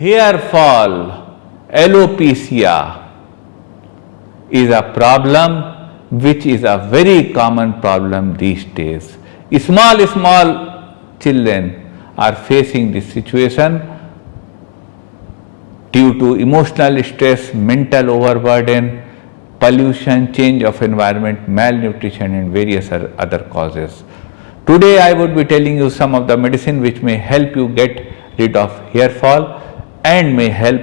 Hair fall, alopecia is a problem which is a very common problem these days. Small children are facing this situation due to emotional stress, mental overburden, pollution, change of environment, malnutrition and various other causes. Today I would be telling you some of the medicine which may help you get rid of hair fall and may help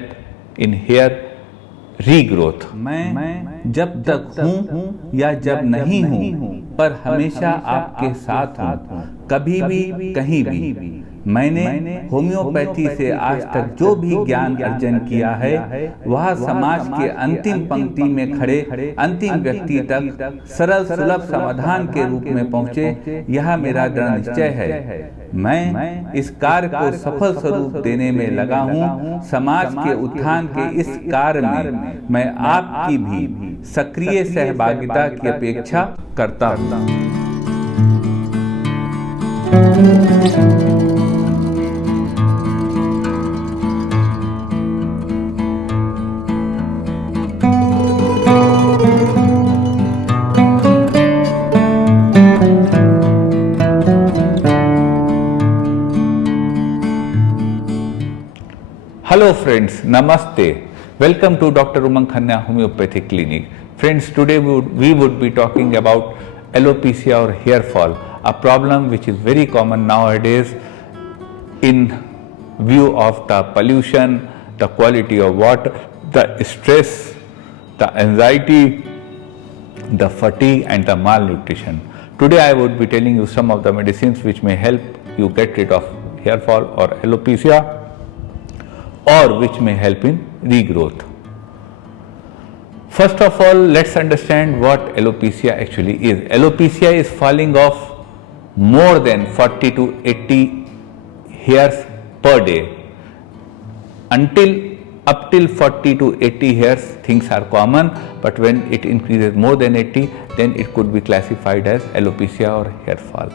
in hair regrowth. मैं जब तक हूँ या जब नहीं हूँ पर हमेशा आपके साथ हूँ, कभी भी कहीं भी। मैंने होम्योपैथी से आज तक जो भी ज्ञान अर्जन किया है वह समाज के अंतिम पंक्ति में खड़े अंतिम व्यक्ति तक सरल सुलभ समाधान के रूप में पहुँचे, यह मेरा दृढ़ निश्चय है। मैं इस कार्य को सफल स्वरूप देने में लगा हूँ। समाज के उत्थान के इस कार्य में मैं आपकी भी सक्रिय सहभागिता की अपेक्षा करता हूँ। Hello friends, Namaste. Welcome to Dr. Umang Khanna Homeopathic Clinic. Friends, today we would be talking about alopecia or hair fall, a problem which is very common nowadays in view of the pollution, the quality of water, the stress, the anxiety, the fatigue and the malnutrition. Today I would be telling you some of the medicines which may help you get rid of hair fall or alopecia, or which may help in regrowth. First of all, let's understand what alopecia actually is. Alopecia is falling off more than 40 to 80 hairs per day. Up till 40 to 80 hairs things are common, but when it increases more than 80, then it could be classified as alopecia or hair fall.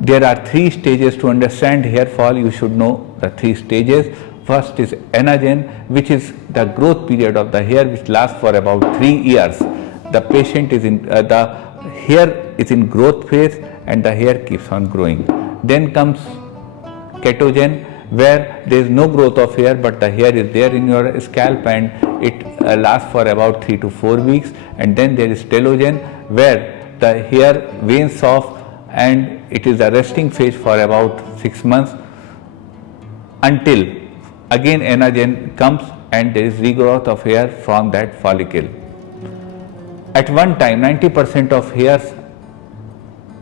There are three stages to understand hair fall. You should know the three stages. First is anagen, which is the growth period of the hair, which lasts for about 3 years. The patient is in the hair is in growth phase and the hair keeps on growing. Then comes catagen, where there is no growth of hair but the hair is there in your scalp and it lasts for about 3 to 4 weeks. And then there is telogen, where the hair wanes off and it is a resting phase for about 6 months until again anagen comes and there is regrowth of hair from that follicle. At one time 90% of hairs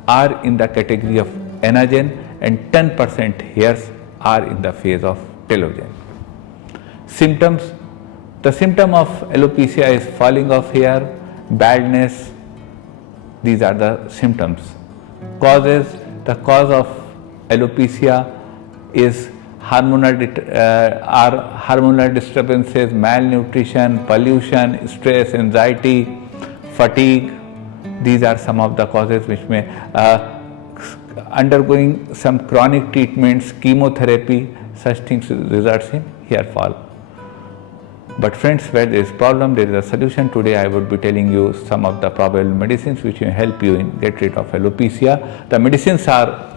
are in the category of anagen and 10% hairs are in the phase of telogen. Symptoms: the symptom of alopecia is falling of hair, baldness. These are the symptoms. Causes: the cause of alopecia is hormonal disturbances, malnutrition, pollution, stress, anxiety, fatigue. These are some of the causes which may undergoing some chronic treatments, chemotherapy, such things results in hair fall. But friends, where there is problem, there is a solution. Today I would be telling you some of the probable medicines which will help you in get rid of alopecia. The medicines are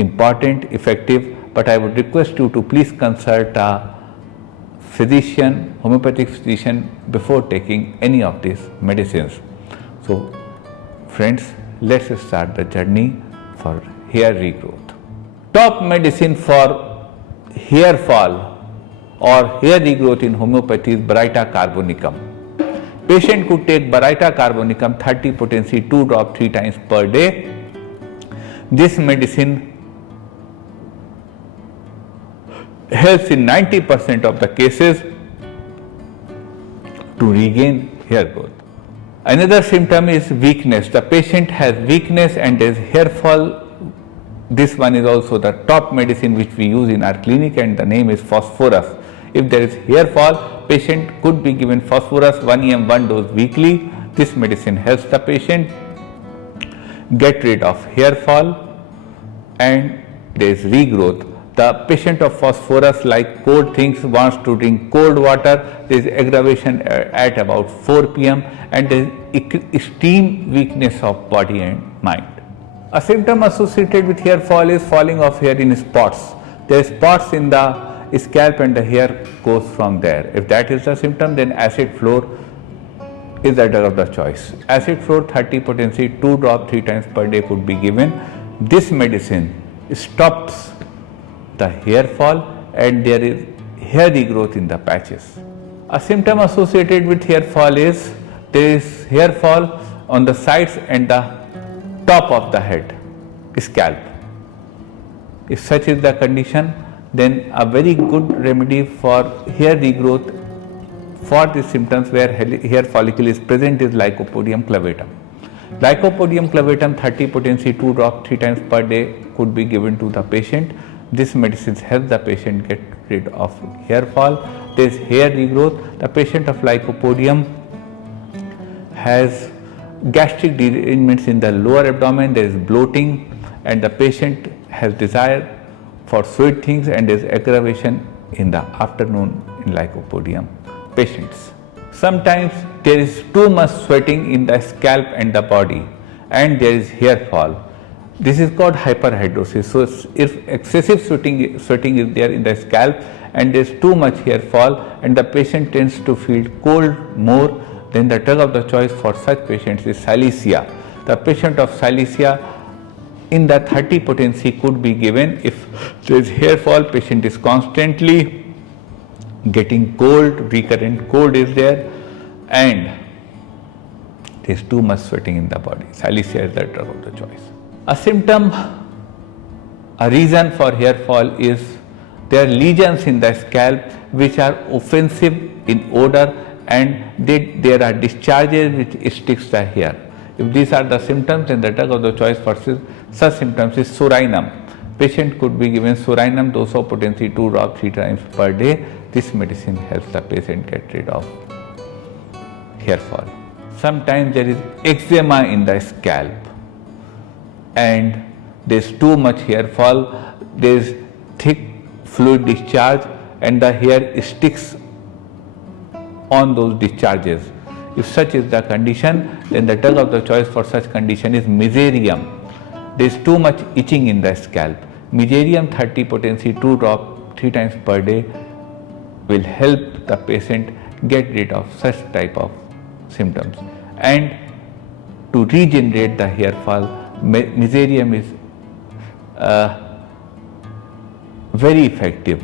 important, effective, but I would request you to please consult a physician, homeopathic physician, before taking any of these medicines. So friends, let's start the journey for hair regrowth. Top medicine for hair fall or hair regrowth in homeopathy is Baryta carbonicum. Patient could take Baryta carbonicum 30 potency 2 drops 3 times per day. This medicine helps in 90% of the cases to regain hair growth. Another symptom is weakness. The patient has weakness and there is hair fall. This one is also the top medicine which we use in our clinic, and the name is phosphorus. If there is hair fall, patient could be given phosphorus 1 em 1 dose weekly. This medicine helps the patient get rid of hair fall and there is regrowth. The patient of phosphorus, like cold things, wants to drink cold water. There is aggravation at about 4 p.m. and there is extreme weakness of body and mind. A symptom associated with hair fall is falling of hair in spots. There are spots in the scalp and the hair goes from there. If that is the symptom, then acid floor is the drug of the choice. Acid floor 30 potency, 2 drops 3 times per day could be given. This medicine stops the hair fall and there is hair regrowth in the patches. A symptom associated with hair fall is there is hair fall on the sides and the top of the head, scalp. If such is the condition, then a very good remedy for hair regrowth for the symptoms where hair follicle is present is Lycopodium clavatum. Lycopodium clavatum 30 potency, 2 drops 3 times per day could be given to the patient. This medicine helps the patient get rid of hair fall. There is hair regrowth. The patient of Lycopodium has gastric derangements in the lower abdomen, there is bloating and the patient has desire for sweet things and there is aggravation in the afternoon in Lycopodium patients. Sometimes there is too much sweating in the scalp and the body and there is hair fall. This is called hyperhidrosis. So if excessive sweating is there in the scalp and there is too much hair fall and the patient tends to feel cold more, then the drug of the choice for such patients is Silesia. The patient of Silesia in the 30 potency could be given if there is hair fall, patient is constantly getting cold, recurrent cold is there and there is too much sweating in the body. Silesia is the drug of the choice. A symptom, a reason for hair fall is there are lesions in the scalp which are offensive in odor and there are discharges which sticks the hair. If these are the symptoms, then the drug of the choice for such symptoms is Sorinum. Patient could be given Sorinum, 200 potency, 2 drops 3 times per day. This medicine helps the patient get rid of hair fall. Sometimes there is eczema in the scalp and there is too much hair fall, there is thick fluid discharge and the hair sticks on those discharges. If such is the condition, then the drug of the choice for such condition is Mesareum. There is too much itching in the scalp. Mesareum 30 potency, 2 drops 3 times per day will help the patient get rid of such type of symptoms. And to regenerate the hair fall, Mesareum is very effective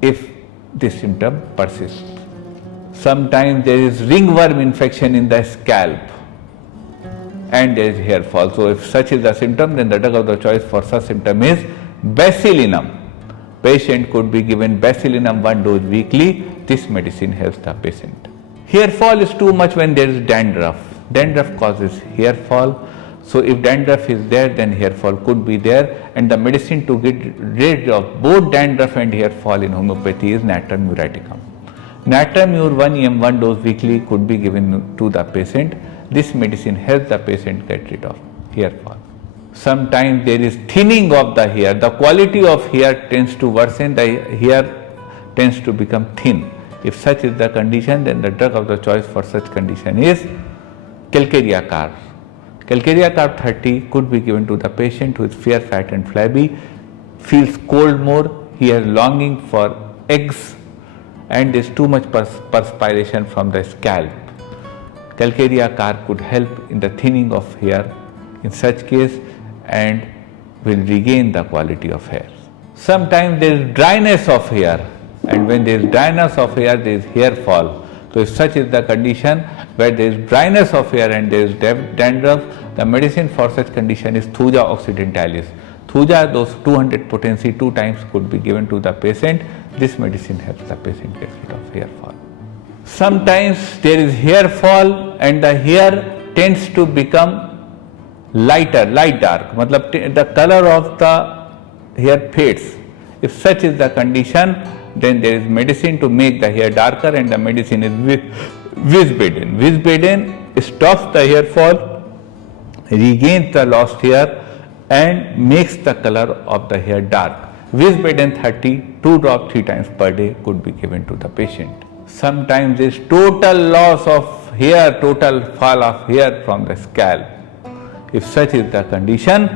if this symptom persists. Sometimes there is ringworm infection in the scalp and there is hair fall. So if such is the symptom, then the drug of the choice for such symptom is Basilinum. Patient could be given Basilinum 1 dose weekly. This medicine helps the patient. Hair fall is too much when there is dandruff. Dandruff causes hair fall. So if dandruff is there, then hair fall could be there, and the medicine to get rid of both dandruff and hair fall in homeopathy is Natrum muriaticum. Natrum mur 1 em 1 dose weekly could be given to the patient. This medicine helps the patient get rid of hair fall. Sometimes there is thinning of the hair. The quality of hair tends to worsen, the hair tends to become thin. If such is the condition, then the drug of the choice for such condition is Calcarea carb. Calcarea carb 30 could be given to the patient who is fair, fat and flabby, feels cold more, he has longing for eggs and there is too much perspiration from the scalp. Calcarea carb could help in the thinning of hair in such case and will regain the quality of hair. Sometimes there is dryness of hair, and when there is dryness of hair, there is hair fall. So if such is the condition where there is dryness of hair and there is dandruff, the medicine for such condition is Thuja occidentalis. Thuja, those 200 potency 2 times could be given to the patient. This medicine helps the patient get rid of hair fall. Sometimes there is hair fall and the hair tends to become lighter, light dark, matlab the color of the hair fades. If such is the condition, then there is medicine to make the hair darker, and the medicine is Wisbaden. Wisbaden stops the hair fall, regains the lost hair and makes the color of the hair dark. Wisbeden 30, 2 drops 3 times per day could be given to the patient. Sometimes there is total loss of hair, total fall of hair from the scalp. If such is the condition,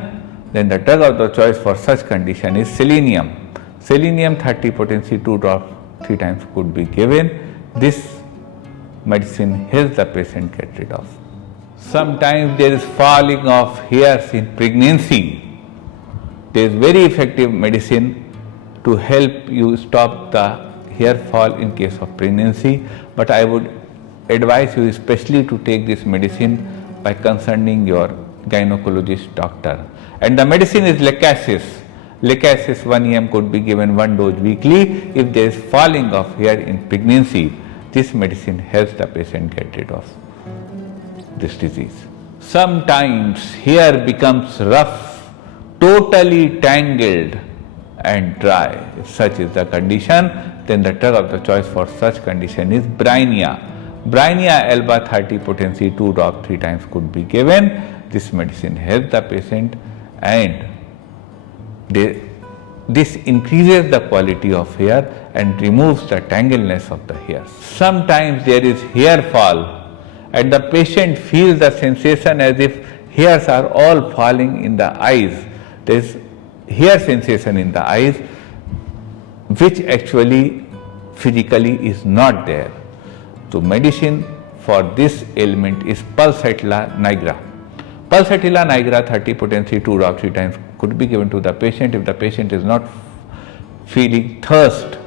then the drug of the choice for such condition is selenium. Selenium 30 potency 2 drops 3 times could be given. This medicine helps the patient get rid of. Sometimes there is falling of hairs in pregnancy. There is very effective medicine to help you stop the hair fall in case of pregnancy, but I would advise you especially to take this medicine by consulting your gynecologist doctor. And the medicine is Lacasis. Lacasis 1 em could be given 1 dose weekly. If there is falling of hair in pregnancy, this medicine helps the patient get rid of this disease. Sometimes hair becomes rough, totally tangled and dry. If such is the condition, then the drug of the choice for such condition is Brainia. Brainia alba 30 potency 2 drops 3 times could be given. This medicine helps the patient and this increases the quality of hair and removes the tangledness of the hair. Sometimes there is hair fall and the patient feels the sensation as if hairs are all falling in the eyes. There is hair sensation in the eyes which actually physically is not there. So medicine for this ailment is Pulsatilla nigra. Pulsatilla nigra 30 potency 2 drops 3 times could be given to the patient if the patient is not feeling thirst.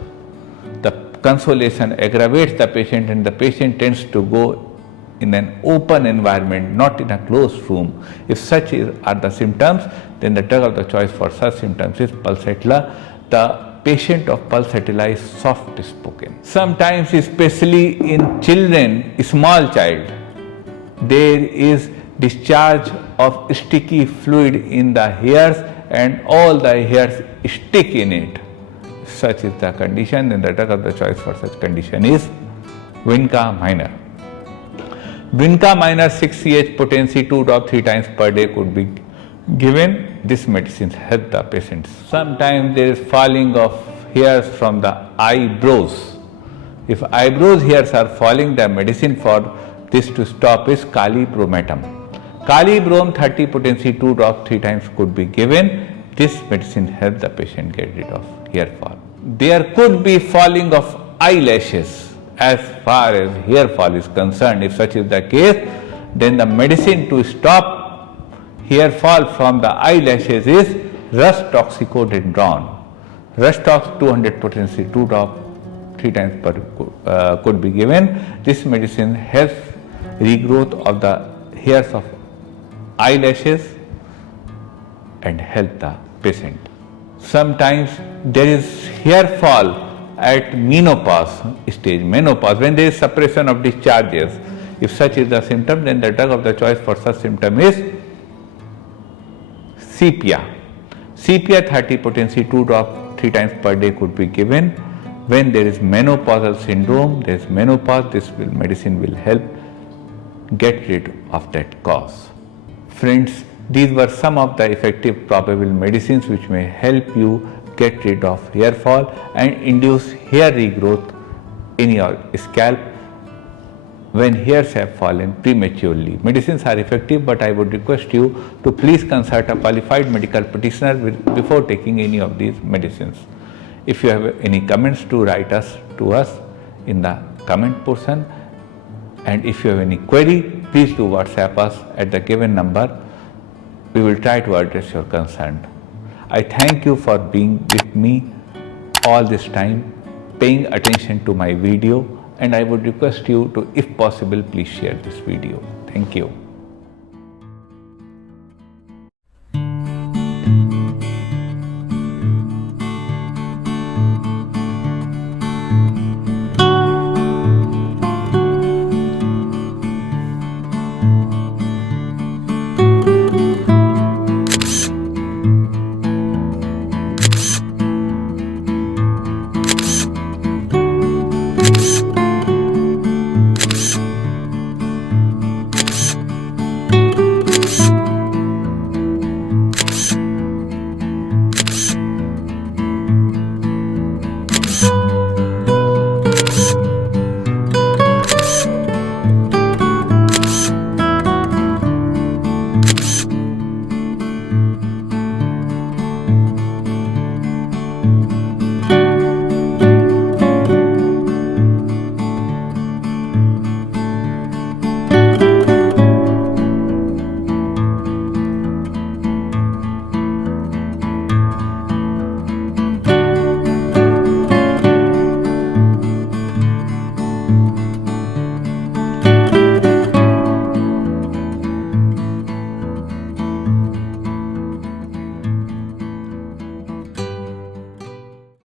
The consolation aggravates the patient and the patient tends to go in an open environment, not in a closed room. If such are the symptoms, then the drug of the choice for such symptoms is Pulsatilla. The patient of Pulsatilla is soft spoken. Sometimes, especially in children, small child, there is discharge of sticky fluid in the hairs and all the hairs stick in it. If such is the condition, then the drug of the choice for such condition is Vinca minor. Vinca minor 6 potency 2 drops 3 times per day could be given. This medicine helps the patients. Sometimes there is falling of hairs from the eyebrows. If eyebrows hairs are falling, the medicine for this to stop is Calibromatum. Calibrom 30 potency 2 drops 3 times could be given. This medicine helps the patient get rid of hair fall. There could be falling of eyelashes. As far as hair fall is concerned, if such is the case, then the medicine to stop hair fall from the eyelashes is Rustoxicodendron. Rustox 200 potency 2 drops 3 times per could be given. This medicine helps regrowth of the hairs of eyelashes and help the patient. Sometimes there is hair fall at menopause stage, when there is suppression of discharges. If such is the symptom, then the drug of the choice for such symptom is Sepia. Sepia 30 potency 2 drops 3 times per day could be given. When there is menopausal syndrome, there is menopause, this medicine will help get rid of that cause. Friends, these were some of the effective probable medicines which may help you get rid of hair fall and induce hair regrowth in your scalp when hairs have fallen prematurely. Medicines are effective, but I would request you to please consult a qualified medical practitioner before taking any of these medicines. If you have any comments, to write to us in the comment portion, and if you have any query, please do WhatsApp us at the given number. We will try to address your concern. I thank you for being with me all this time, paying attention to my video, and I would request you to, if possible, please share this video. Thank you.